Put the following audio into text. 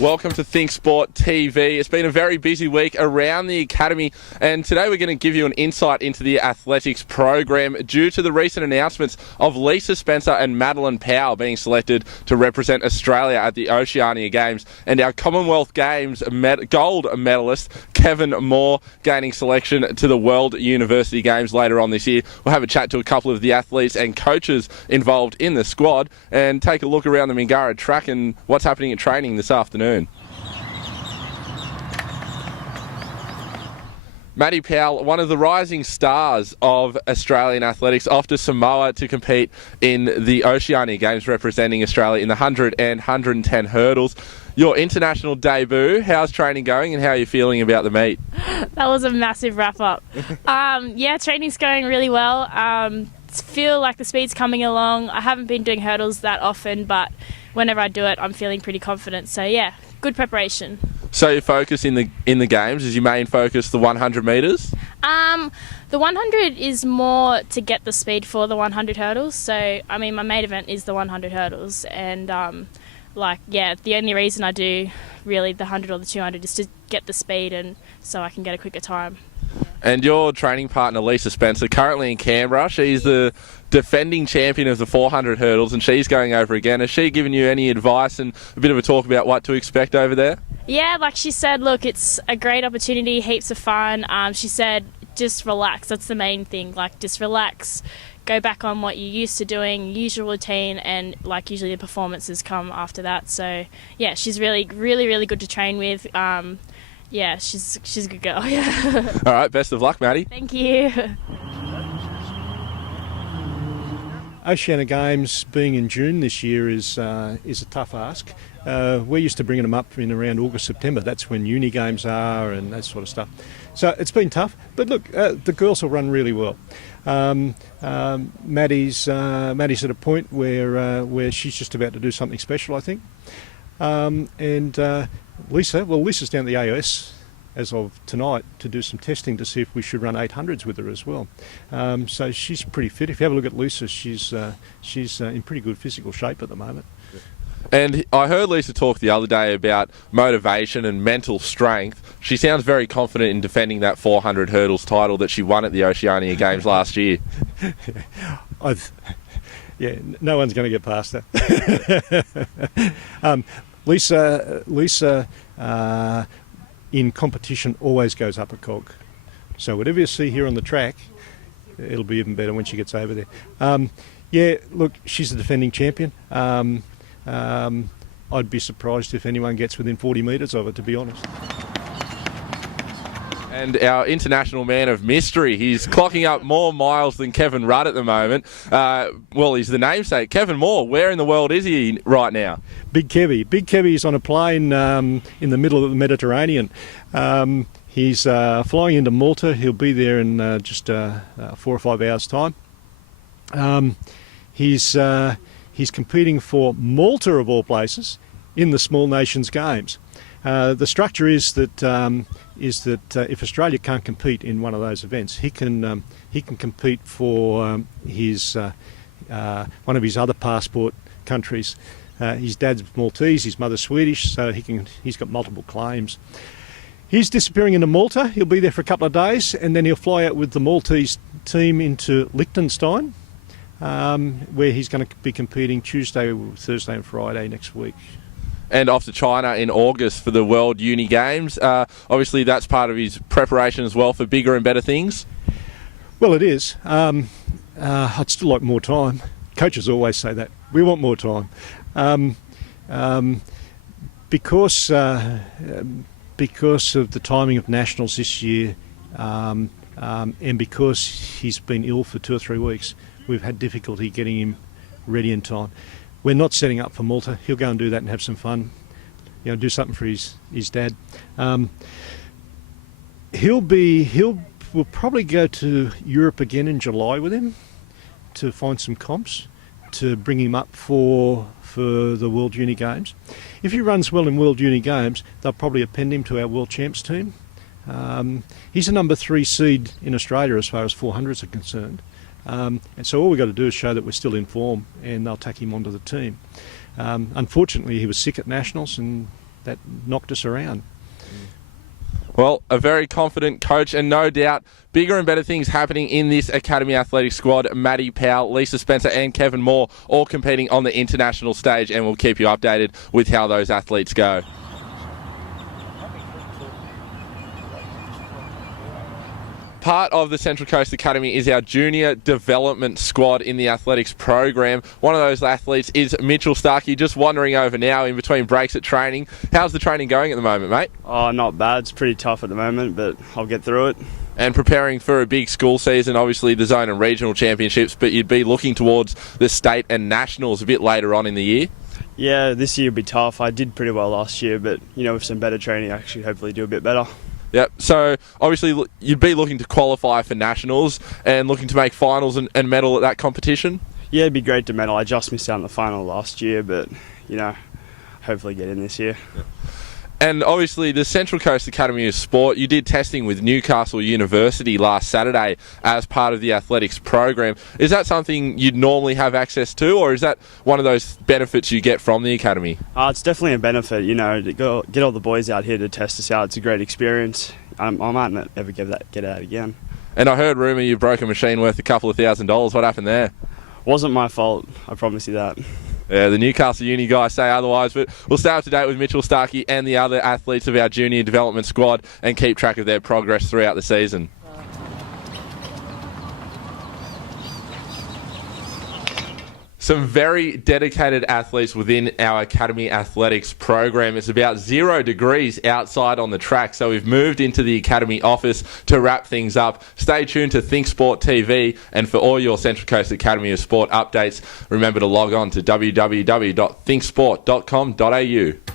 Welcome to Think Sport TV. It's been a very busy week around the academy, and today we're going to give you an insight into the athletics program due to the recent announcements of Lisa Spencer and Madeline Powell being selected to represent Australia at the Oceania Games, and our Commonwealth Games gold medalist Kevin Moore gaining selection to the World University Games later on this year. We'll have a chat to a couple of the athletes and coaches involved in the squad and take a look around the Mingara track and what's happening at training this afternoon. Maddie Powell, one of the rising stars of Australian athletics, off to Samoa to compete in the Oceania Games representing Australia in the 100 and 110 hurdles. Your international debut, how's training going and how are you feeling about the meet? That was a massive wrap-up. Training's going really well. Feel like the speed's coming along. I haven't been doing hurdles that often, but whenever I do it, I'm feeling pretty confident. So yeah, good preparation. So your focus in the games, is your main focus the 100 metres? The 100 is more to get the speed for the 100 hurdles. So, I mean, my main event is the 100 hurdles. And, the only reason I do really the 100 or the 200 is to get the speed and so I can get a quicker time. And your training partner, Lisa Spencer, currently in Canberra. She's the defending champion of the 400 hurdles and she's going over again. Has she given you any advice and a bit of a talk about what to expect over there? Yeah, like she said, look, it's a great opportunity, heaps of fun. She said, just relax. That's the main thing. Like, just relax. Go back on what you're used to doing, usual routine, and like usually the performances come after that. So, yeah, she's really, really, really good to train with. She's a good girl. Yeah. All right, best of luck, Maddie. Thank you. Oceania Games being in June this year is a tough ask. We're used to bringing them up in around August, September. That's when uni games are and that sort of stuff. So it's been tough. But look, the girls will run really well. Maddie's at a point where she's just about to do something special, I think. Lisa's down at the AOS as of tonight to do some testing to see if we should run 800s with her as well. So she's pretty fit. If you have a look at Lisa, she's in pretty good physical shape at the moment. And I heard Lisa talk the other day about motivation and mental strength. She sounds very confident in defending that 400 hurdles title that she won at the Oceania Games last year. No one's going to get past that. Lisa in competition always goes up a cog. So whatever you see here on the track, it'll be even better when she gets over there. Look, she's the defending champion. I'd be surprised if anyone gets within 40 metres of it, to be honest. And our international man of mystery, he's clocking up more miles than Kevin Rudd at the moment. He's the namesake. Kevin Moore, where in the world is he right now? Big Kevy. Big Kevy's on a plane in the middle of the Mediterranean. He's flying into Malta. He'll be there in just 4 or 5 hours' time. He's competing for Malta, of all places, in the Small Nations Games. The structure is that if Australia can't compete in one of those events, he can compete for one of his other passport countries. His dad's Maltese, his mother's Swedish, so he's got multiple claims. He's disappearing into Malta. He'll be there for a couple of days, and then he'll fly out with the Maltese team into Liechtenstein, where he's going to be competing Tuesday, Thursday and Friday next week. And off to China in August for the World Uni Games. Obviously, that's part of his preparation as well for bigger and better things. Well, it is. I'd still like more time. Coaches always say that. We want more time. Because of the timing of nationals this year, and because he's been ill for 2 or 3 weeks, we've had difficulty getting him ready in time. We're not setting up for Malta. He'll go and do that and have some fun, do something for his dad. We'll probably go to Europe again in July with him to find some comps to bring him up for the World Uni Games. If he runs well in World Uni Games, they'll probably append him to our World Champs team. He's a number 3 seed in Australia as far as 400s are concerned. And so all we've got to do is show that we're still in form, and they'll take him onto the team. Unfortunately, he was sick at Nationals, and that knocked us around. Well, a very confident coach, and no doubt bigger and better things happening in this Academy Athletics squad. Maddie Powell, Lisa Spencer and Kevin Moore all competing on the international stage, and we'll keep you updated with how those athletes go. Part of the Central Coast Academy is our junior development squad in the athletics program. One of those athletes is Mitchell Starkey, just wandering over now in between breaks at training. How's the training going at the moment, mate? Oh, not bad. It's pretty tough at the moment, but I'll get through it. And preparing for a big school season, obviously the zone and regional championships, but you'd be looking towards the state and nationals a bit later on in the year. Yeah, this year will be tough. I did pretty well last year, but with some better training, I should hopefully do a bit better. Yep, so obviously you'd be looking to qualify for nationals and looking to make finals and medal at that competition? Yeah, it'd be great to medal. I just missed out on the final last year, but, hopefully get in this year. Yep. And obviously the Central Coast Academy of Sport, you did testing with Newcastle University last Saturday as part of the athletics program. Is that something you'd normally have access to, or is that one of those benefits you get from the academy? It's definitely a benefit, to get all the boys out here to test us out. It's a great experience. I might not ever get out again. And I heard rumour you broke a machine worth a couple of $1,000s. What happened there? Wasn't my fault, I promise you that. Yeah, the Newcastle Uni guys say otherwise, but we'll stay up to date with Mitchell Starkey and the other athletes of our junior development squad and keep track of their progress throughout the season. Some very dedicated athletes within our Academy Athletics program. It's about 0 degrees outside on the track, so we've moved into the Academy office to wrap things up. Stay tuned to Think Sport TV, and for all your Central Coast Academy of Sport updates, remember to log on to www.thinksport.com.au.